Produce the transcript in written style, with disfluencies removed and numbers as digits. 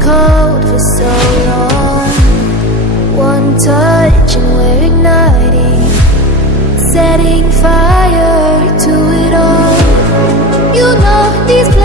cold for so long. One touch and we're igniting, setting fire to it all. You know these